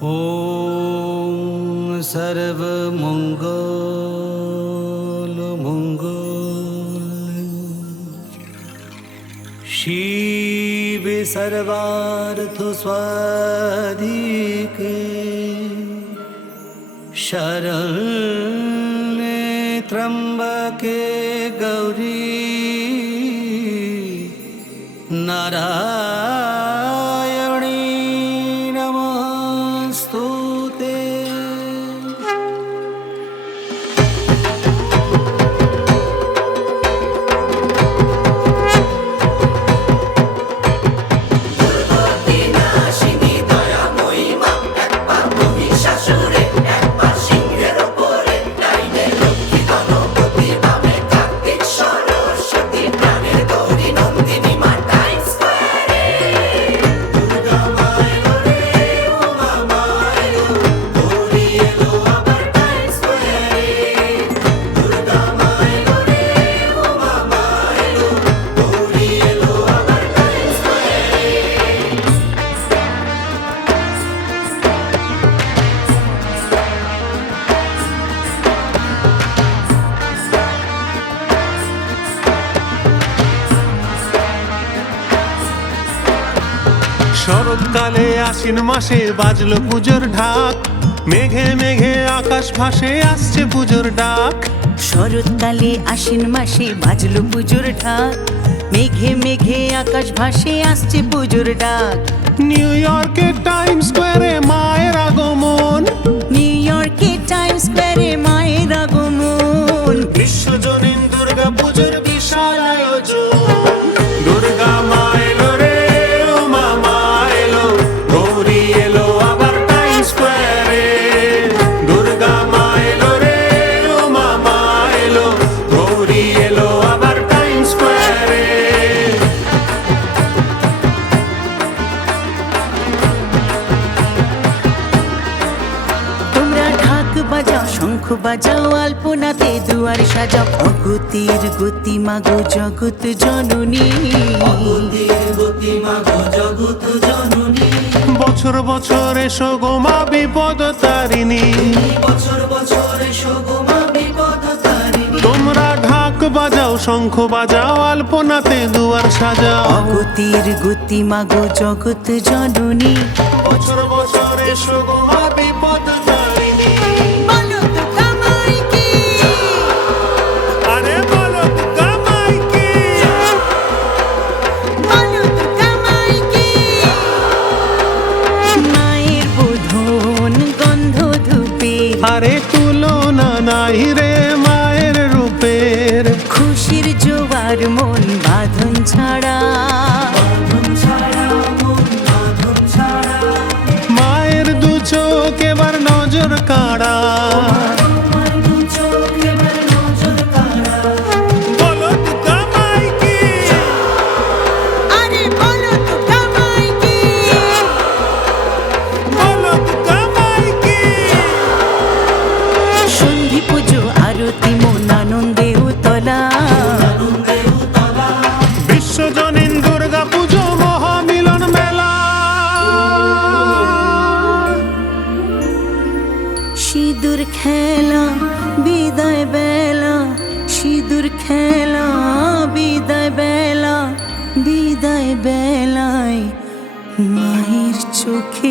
ॐ सर्वमङ्गलमङ्गल शिव सर्वार्थस्वाधिके शरण्ये त्र्यम्बके गौरी नारायणी শরৎকালে আশ্বিন মাসে বাজলো পুজোর ঢাক। মেঘে মেঘে আকাশ ভাসে আসছে পুজোর ডাক। শরৎকালে আশ্বিন মাসে বাজলো পুজোর ঢাক। মেঘে মেঘে আকাশ ভাসে আসছে পুজোর ডাক। নিউ ইয়র্কের টাইম বাজাও আলপনাতে দুয়ার সাজাও। অগতির গতি মাগো জগৎ জননী। বছর বছর এসো গো মা বিপদ তারিণী। তোমরা ঢাক বাজাও শঙ্খ বাজাও আলপনাতে দুয়ার সাজাও। অগতির গতি মাগো জগৎ জননী। বছর বছর এসো গো মা বিপদ bagimu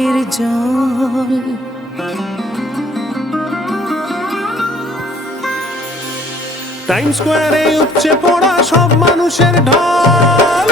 চোখের জল টাইম স্কোয়ারে উপচে পড়া সব মানুষের ঢল।